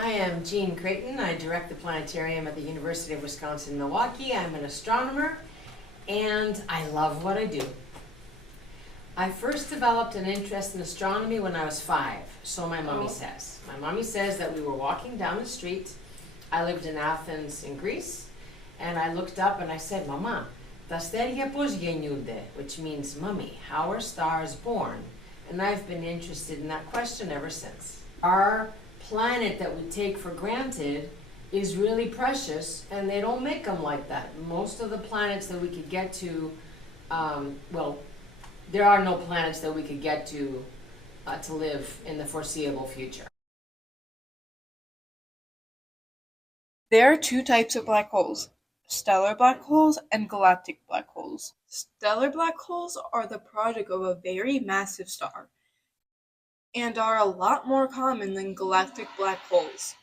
I am Jean Creighton. I direct the planetarium at the University of Wisconsin-Milwaukee. I'm an astronomer and I love what I do. I first developed an interest in astronomy when I was 5, so my mommy says. My mommy says that we were walking down the street. I lived in Athens in Greece, and I looked up and I said, Mama, ta αστέρια πώς γεννιούνται, which means, Mummy, how are stars born? And I've been interested in that question ever since. Our planet that we take for granted is really precious, and they don't make them like that. Most of the planets that we could get to, there are no planets that we could get to live in the foreseeable future. There are two types of black holes: stellar black holes and galactic black holes. Stellar black holes are the product of a very massive star and are a lot more common than galactic black holes.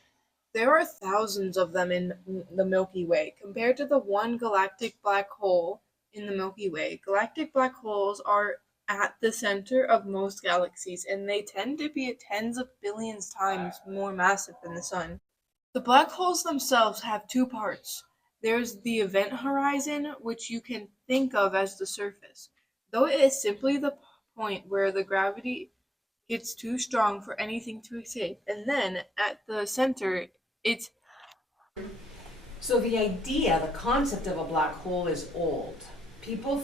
There are thousands of them in the Milky Way. Compared to the one galactic black hole in the Milky Way, galactic black holes are at the center of most galaxies, and they tend to be tens of billions times more massive than the Sun. The black holes themselves have two parts. There's the event horizon, which you can think of as the surface, though it is simply the point where the gravity gets too strong for anything to escape. And then at the center, it's So the concept of a black hole is old. People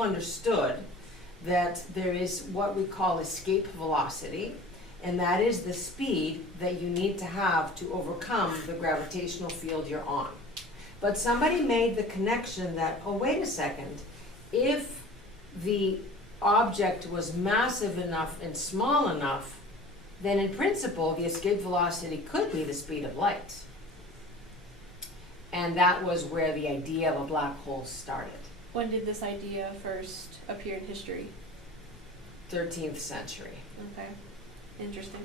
understood that there is what we call escape velocity, and that is the speed that you need to have to overcome the gravitational field you're on. But somebody made the connection that, oh, wait a second, if the object was massive enough and small enough, then in principle, the escape velocity could be the speed of light. And that was where the idea of a black hole started. When did this idea first appear in history? 13th century, Okay, interesting.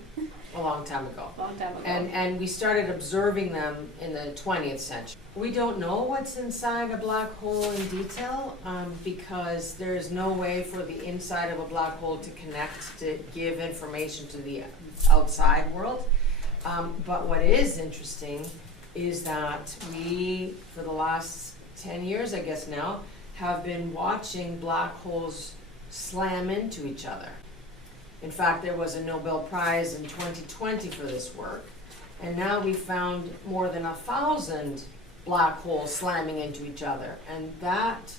a long time ago. Long time ago. And we started observing them in the 20th century. We don't know what's inside a black hole in detail because there's no way for the inside of a black hole to connect to give information to the outside world. But what is interesting is that we, for the last 10 years, I guess now, have been watching black holes slam into each other. In fact, there was a Nobel Prize in 2020 for this work, and now we found more than 1,000 black holes slamming into each other. And that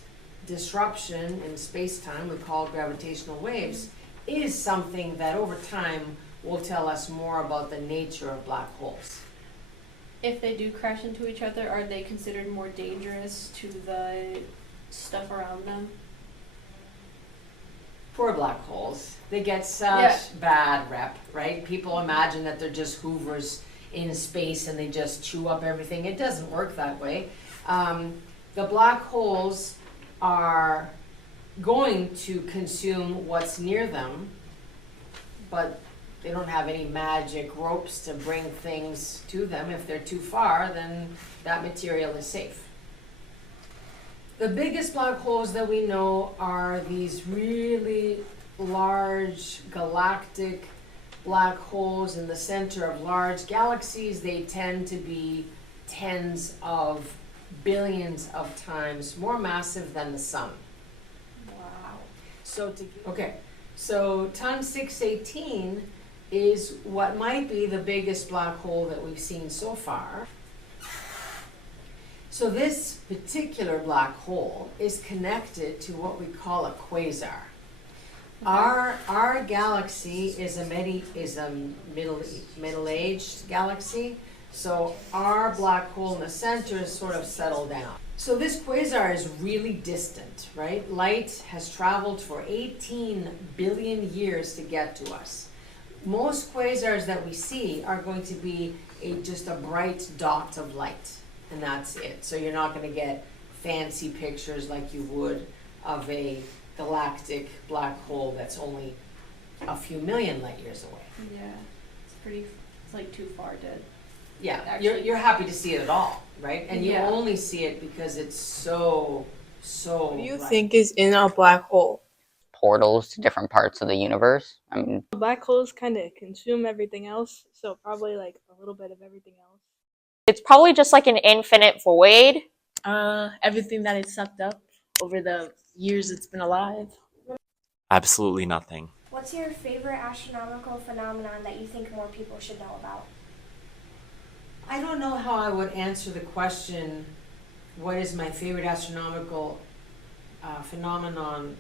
disruption in space-time, we call gravitational waves, is something that over time will tell us more about the nature of black holes. If they do crash into each other, are they considered more dangerous to the stuff around them? Poor black holes. They get such bad rep, right? People imagine that they're just hoovers in space and they just chew up everything. It doesn't work that way. The black holes are going to consume what's near them, but they don't have any magic ropes to bring things to them. If they're too far, then that material is safe. The biggest black holes that we know are these really large galactic black holes in the center of large galaxies. They tend to be tens of billions of times more massive than the sun. Wow. So Ton 618 is what might be the biggest black hole that we've seen so far. So this particular black hole is connected to what we call a quasar. Our galaxy is a middle-aged galaxy, so our black hole in the center is sort of settled down. So this quasar is really distant, right? Light has traveled for 18 billion years to get to us. Most quasars that we see are going to be just a bright dot of light, and that's it. So you're not going to get fancy pictures like you would of a galactic black hole that's only a few million light years away. Yeah, it's like too far to. Yeah, Actually- you're happy to see it at all, right? And you Yeah. only see it because it's so what do you bright. think is in a black hole? portals to different parts of the universe. I mean, Black holes kind of consume everything else, so probably like a little bit of everything else. It's probably just like an infinite void. Everything that it sucked up over the years it's been alive. Absolutely nothing. What's your favorite astronomical phenomenon that you think more people should know about? I don't know how I would answer the question, what is my favorite astronomical phenomenon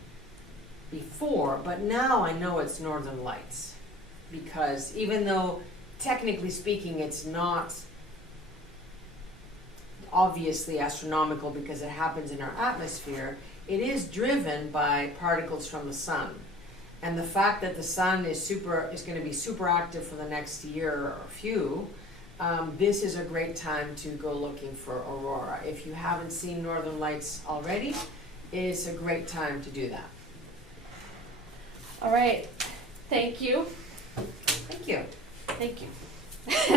before, but now I know it's Northern Lights. Because even though technically speaking it's not obviously astronomical because it happens in our atmosphere, it is driven by particles from the sun. And the fact that the sun is going to be super active for the next year or few, this is a great time to go looking for aurora. If you haven't seen Northern Lights already, it's a great time to do that. All right. Thank you. Thank you. Thank you.